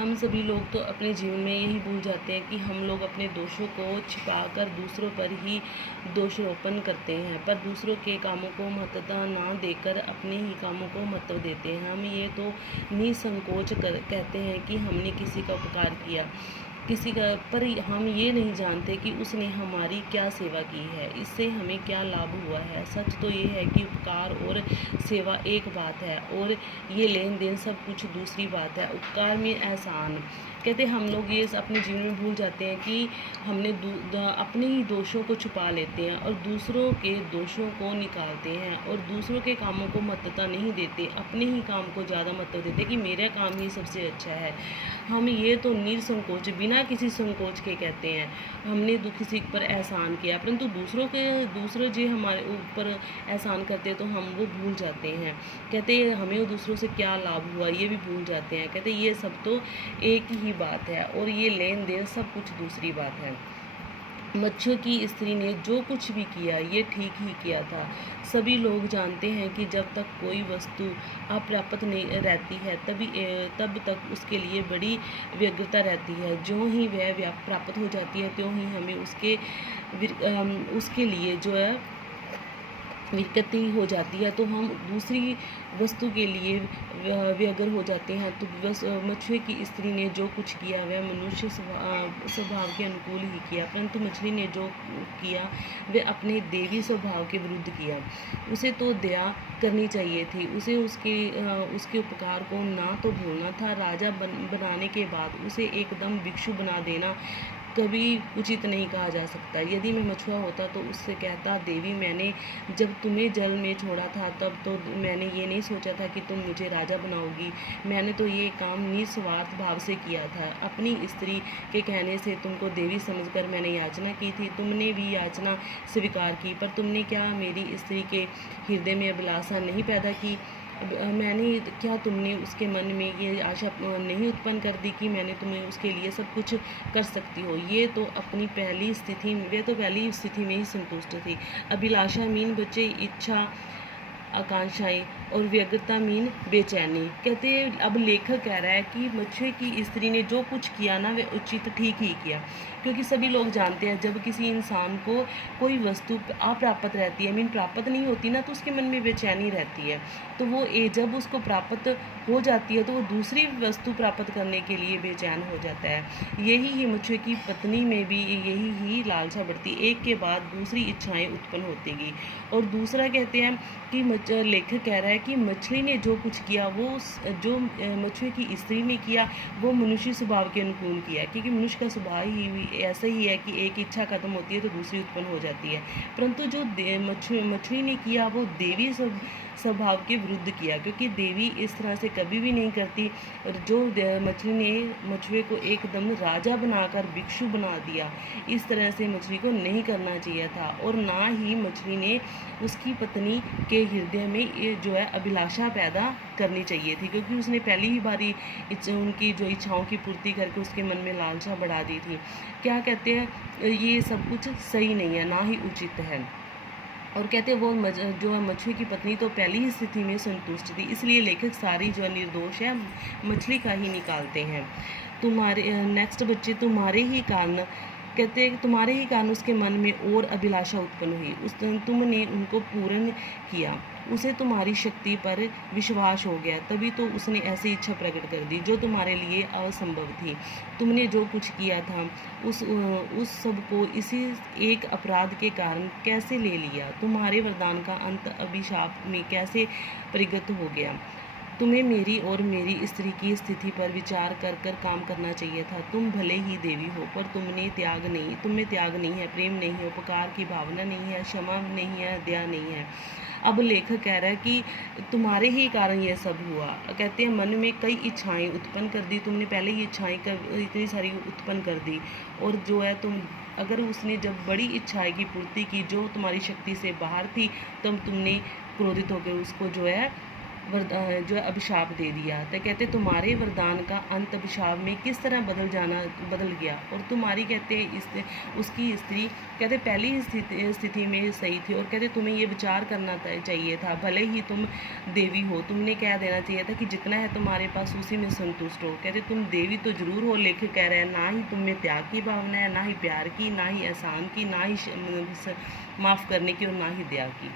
हम सभी लोग तो अपने जीवन में यही भूल जाते हैं कि हम लोग अपने दोषों को छिपाकर दूसरों पर ही दोषारोपण करते हैं, पर दूसरों के कामों को महत्वता ना देकर अपने ही कामों को महत्व देते हैं। हम ये तो निसंकोच कहते हैं कि हमने किसी का उपकार किया, किसी का, पर हम ये नहीं जानते कि उसने हमारी क्या सेवा की है, इससे हमें क्या लाभ हुआ है। सच तो ये है कि उपकार और सेवा एक बात है और ये लेन देन सब कुछ दूसरी बात है। उपकार में एहसान कहते हम लोग ये अपने जीवन में भूल जाते हैं कि हमने अपने ही दोषों को छुपा लेते हैं और दूसरों के दोषों को निकालते हैं और दूसरों के कामों को महत्वता नहीं देते, अपने ही काम को ज़्यादा महत्व देते कि मेरा काम ही सबसे अच्छा है। हम ये तो निसंकोच बिना किसी संकोच के कहते हैं हमने किसी पर एहसान किया, परंतु दूसरे जो हमारे ऊपर एहसान करते हैं तो हम वो भूल जाते हैं। कहते हैं हमें दूसरों से क्या लाभ हुआ ये भी भूल जाते हैं। कहते ये सब तो एक ही बात है और ये लेन देन सब कुछ दूसरी बात है। मच्छियों की स्त्री ने जो कुछ भी किया ये ठीक ही किया था। सभी लोग जानते हैं कि जब तक कोई वस्तु अप्राप्त नहीं रहती है तब तक उसके लिए बड़ी व्यग्रता रहती है। जो ही वह प्राप्त हो जाती है त्यों ही हमें उसके लिए जो है विकृति हो जाती है, तो हम दूसरी वस्तु के लिए व्यग्र हो जाते हैं। तो मछुए की स्त्री ने जो कुछ किया वह मनुष्य स्वभाव के अनुकूल ही किया, परंतु मछली ने जो किया वह अपने देवी स्वभाव के विरुद्ध किया। उसे तो दया करनी चाहिए थी, उसे उसके उपकार को ना तो भूलना था। राजा बनाने के बाद उसे एकदम भिक्षु बना देना कभी उचित नहीं कहा जा सकता। यदि मैं मछुआ होता तो उससे कहता, देवी मैंने जब तुम्हें जल में छोड़ा था तब तो मैंने ये नहीं सोचा था कि तुम मुझे राजा बनाओगी। मैंने तो ये काम निस्वार्थ भाव से किया था। अपनी स्त्री के कहने से तुमको देवी समझकर मैंने याचना की थी, तुमने भी याचना स्वीकार की, पर तुमने क्या मेरी स्त्री के हृदय में अभिलाषा नहीं पैदा की? क्या तुमने उसके मन में ये आशा नहीं उत्पन्न कर दी कि मैंने तुम्हें उसके लिए सब कुछ कर सकती हो? ये तो अपनी पहली स्थिति में ही संतुष्ट थी। अभिलाषा मीन बच्चे, इच्छा, आकांक्षाएं और व्यग्रता मीन बेचैनी। कहते हैं अब लेखक कह रहा है कि मछुए की स्त्री ने जो कुछ किया ना वह उचित ठीक ही किया, क्योंकि सभी लोग जानते हैं जब किसी इंसान को कोई वस्तु अप्राप्त रहती है मीन प्राप्त नहीं होती ना तो उसके मन में बेचैनी रहती है। तो वो जब उसको प्राप्त हो जाती है तो वो दूसरी वस्तु प्राप्त करने के लिए बेचैन हो जाता है। यही ही मछुए की पत्नी में भी यही ही लालसा बढ़ती, एक के बाद दूसरी इच्छाएं उत्पन्न होतीगी। और दूसरा कहते हैं कि लेखक कह रहा है कि मछली ने जो कुछ किया वो जो मछुए की स्त्री ने किया वो मनुष्य स्वभाव के अनुकूल किया, क्योंकि मनुष्य का स्वभाव ही ऐसा ही है कि एक इच्छा खत्म होती है तो दूसरी उत्पन्न हो जाती है। परंतु जो मछली ने किया वो देवी स्वभाव के विरुद्ध किया, क्योंकि देवी इस तरह से कभी भी नहीं करती। और जो मछली ने मछुए को एकदम राजा बनाकर भिक्षु बना दिया, इस तरह से मछली को नहीं करना चाहिए था। और ना ही मछली ने उसकी पत्नी के हृदय में जो है अभिलाषा पैदा करनी चाहिए थी, क्योंकि उसने पहली ही बारी उनकी जो इच्छाओं की पूर्ति करके उसके मन में लालसा बढ़ा दी थी। क्या कहते हैं ये सब कुछ सही नहीं है, ना ही उचित है। और कहते हैं वो जो मछुए की पत्नी तो पहली ही स्थिति में संतुष्ट थी, इसलिए लेखक सारी जो निर्दोष है मछली का ही निकालते हैं। नेक्स्ट बच्चे, तुम्हारे ही कारण कहते हैं तुम्हारे ही कारण उसके मन में और अभिलाषा उत्पन्न हुई, तुमने उनको पूर्ण किया, उसे तुम्हारी शक्ति पर विश्वास हो गया, तभी तो उसने ऐसी इच्छा प्रकट कर दी जो तुम्हारे लिए असंभव थी। तुमने जो कुछ किया था उस सब को इसी एक अपराध के कारण कैसे ले लिया? तुम्हारे वरदान का अंत अभिशाप में कैसे परिगत हो गया? तुम्हें मेरी और मेरी स्त्री की स्थिति पर विचार कर काम करना चाहिए था। तुम भले ही देवी हो पर तुममें त्याग नहीं है, प्रेम नहीं है, उपकार की भावना नहीं है, क्षमा नहीं है, दया नहीं है। अब लेखक कह रहा है कि तुम्हारे ही कारण ये सब हुआ। कहते हैं मन में कई इच्छाएं उत्पन्न कर दी, तुमने पहले ही इच्छाएं इतनी सारी उत्पन्न कर दी। और जो है अगर उसने जब बड़ी इच्छाएं की पूर्ति की जो तुम्हारी शक्ति से बाहर थी, तब तुमने क्रोधित होकर उसको जो है जो है अभिशाप दे दिया। तो कहते तुम्हारे वरदान का अंत अभिशाप में किस तरह बदल गया, और तुम्हारी कहते उसकी स्त्री कहते पहली स्थिति में सही थी, और कहते तुम्हें ये विचार करना चाहिए था, भले ही तुम देवी हो, तुमने कह देना चाहिए था कि जितना है तुम्हारे पास उसी में संतुष्ट हो। कहते तुम देवी तो जरूर हो, लेकिन कह रहे हैं ना ही तुम में त्याग की भावना है, ना ही प्यार की, ना ही एहसान की, ना ही माफ़ करने की, और ना ही दया की।